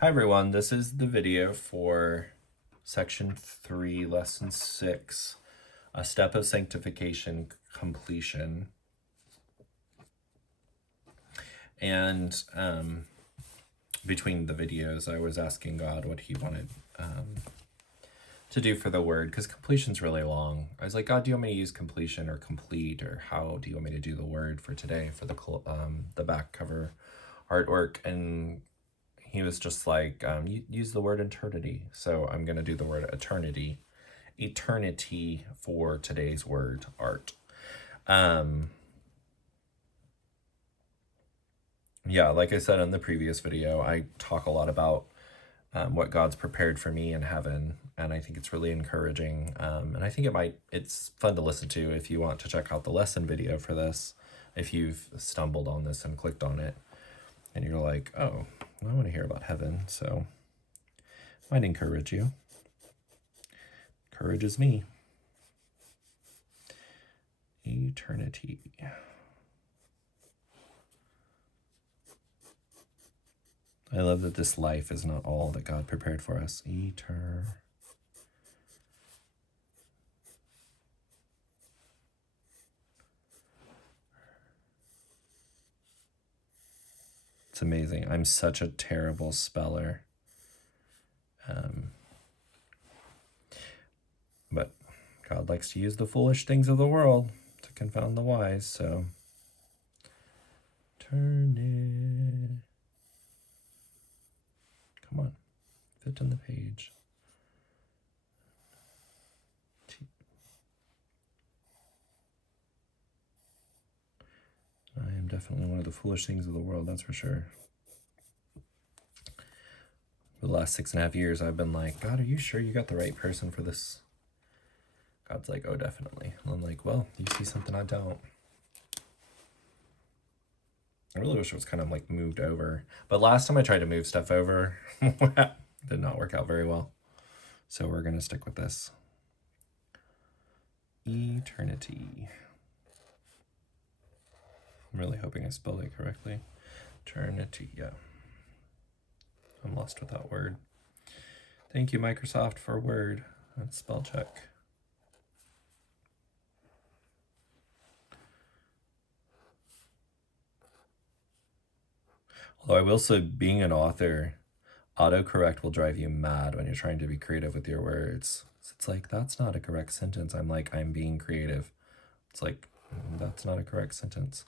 Hi everyone, this is the video for section 3, lesson 6, a step of sanctification completion. And between the videos, I was asking God what he wanted to do for the word, because completion's really long. I was like, God, do you want me to use completion or complete, or how do you want me to do the word for today for the back cover artwork? And he was just like, use the word eternity. So I'm going to do the word eternity for today's word art. Yeah, like I said in the previous video, I talk a lot about what God's prepared for me in heaven, and I think it's really encouraging. And I think it's fun to listen to if you want to check out the lesson video for this, if you've stumbled on this and clicked on it, and you're like, oh, I want to hear about heaven, so might encourage you. Encourages me. Eternity. I love that this life is not all that God prepared for us. It's amazing. I'm such a terrible speller. But God likes to use the foolish things of the world to confound the wise, so turn it. Come on, fit on the page. I am definitely one of the foolish things of the world, that's for sure. For the last 6.5 years, I've been like, God, are you sure you got the right person for this? God's like, oh, definitely. And I'm like, well, you see something I don't. I really wish it was kind of like moved over. But last time I tried to move stuff over, did not work out very well. So we're going to stick with this. Eternity. I'm really hoping I spelled it correctly. Eternity, yeah. I'm lost with that word. Thank you, Microsoft, for Word and spell check. Although I will say, being an author, autocorrect will drive you mad when you're trying to be creative with your words. It's like, that's not a correct sentence. I'm like, I'm being creative. It's like, that's not a correct sentence.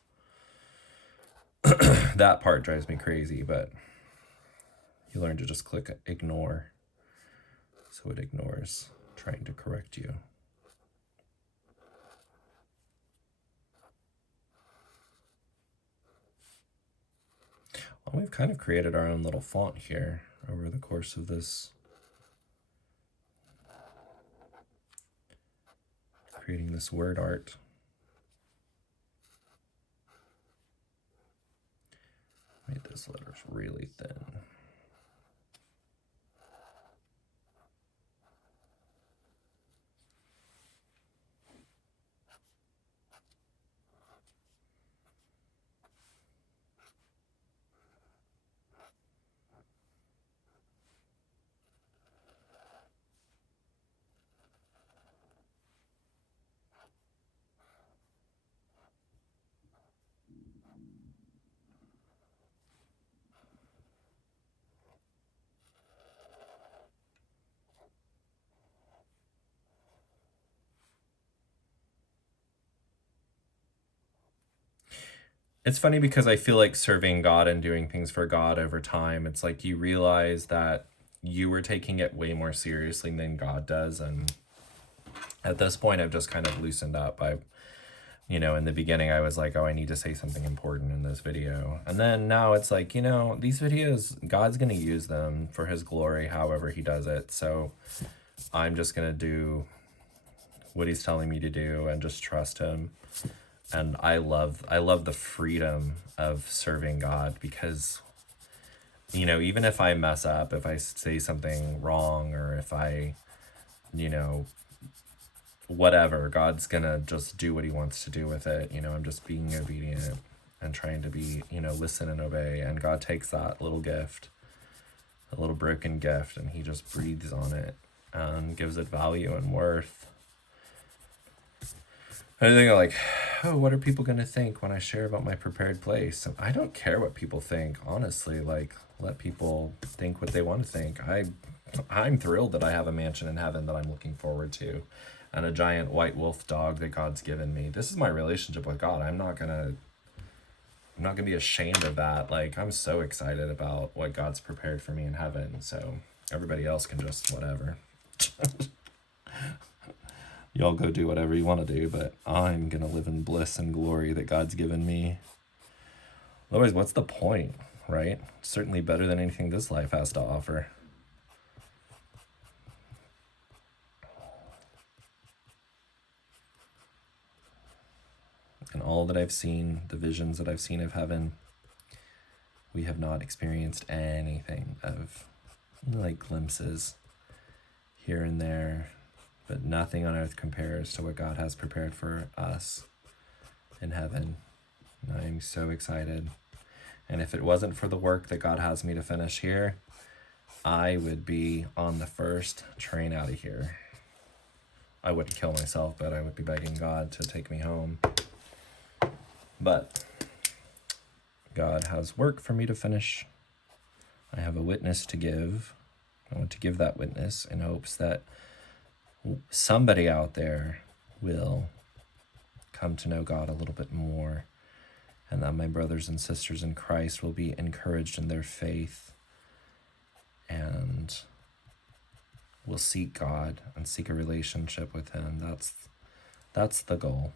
That part drives me crazy, but you learn to just click ignore. So it ignores trying to correct you. Well, we've kind of created our own little font here over the course of this. Creating this word art. Made those letters really thin. It's funny because I feel like serving God and doing things for God over time, it's like you realize that you were taking it way more seriously than God does. And at this point, I've just kind of loosened up. In the beginning, I was like, oh, I need to say something important in this video. And then now it's like, these videos, God's going to use them for his glory, however he does it. So I'm just going to do what he's telling me to do and just trust him. And I love the freedom of serving God, because even if I mess up, if I say something wrong, or if I whatever, God's gonna just do what he wants to do with it. I'm just being obedient and trying to be listen and obey, and God takes that little gift a little broken gift, and he just breathes on it and gives it value and worth. I think like, oh, what are people going to think when I share about my prepared place? And I don't care what people think, honestly. Like, let people think what they want to think. I'm thrilled that I have a mansion in heaven that I'm looking forward to, and a giant white wolf dog that God's given me. This is my relationship with God. I'm not gonna be ashamed of that. Like, I'm so excited about what God's prepared for me in heaven. So everybody else can just whatever. Y'all go do whatever you want to do, but I'm gonna live in bliss and glory that God's given me. Otherwise, what's the point, right? It's certainly better than anything this life has to offer. And all that I've seen, the visions that I've seen of heaven, we have not experienced anything of, like, glimpses here and there, but nothing on earth compares to what God has prepared for us in heaven. And I'm so excited. And if it wasn't for the work that God has me to finish here, I would be on the first train out of here. I wouldn't kill myself, but I would be begging God to take me home. But God has work for me to finish. I have a witness to give. I want to give that witness in hopes that somebody out there will come to know God a little bit more, and that my brothers and sisters in Christ will be encouraged in their faith and will seek God and seek a relationship with him. That's the goal.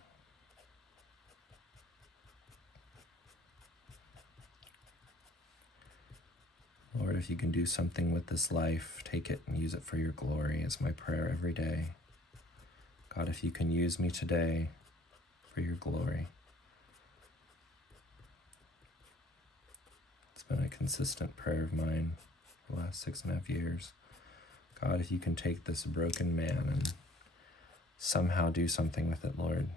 Lord, if you can do something with this life, take it and use it for your glory is my prayer every day. God, if you can use me today for your glory. It's been a consistent prayer of mine for the last 6.5 years. God, if you can take this broken man and somehow do something with it, Lord,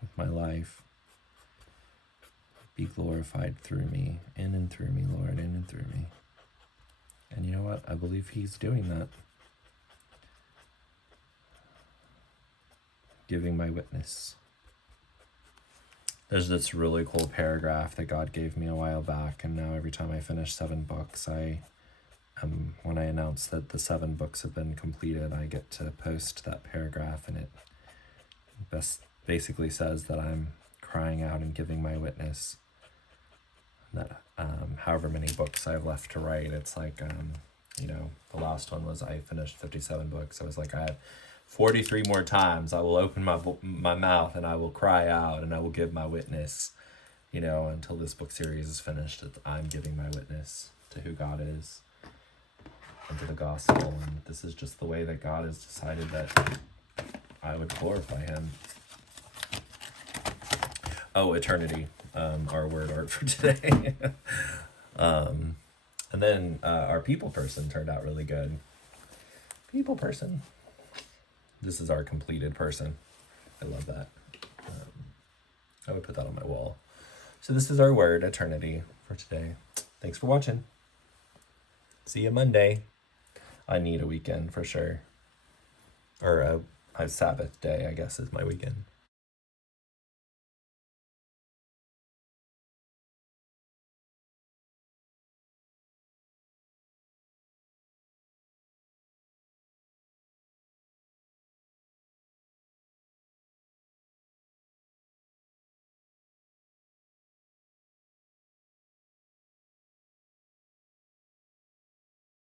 with my life, be glorified through me, in and through me, Lord, in and through me. And you know what? I believe he's doing that. Giving my witness. There's this really cool paragraph that God gave me a while back, and now every time I finish 7 books, when I announce that the 7 books have been completed, I get to post that paragraph, and it basically says that I'm crying out and giving my witness. That however many books I have left to write, it's like, the last one was I finished 57 books. I was like, I have 43 more times I will open my mouth and I will cry out and I will give my witness, until this book series is finished. I'm giving my witness to who God is and to the gospel. And this is just the way that God has decided that I would glorify him. Oh, eternity, our word art for today. And then our people person turned out really good. People person. This is our completed person. I love that. I would put that on my wall. So this is our word, eternity, for today. Thanks for watching. See you Monday. I need a weekend for sure. Or a Sabbath day, I guess, is my weekend.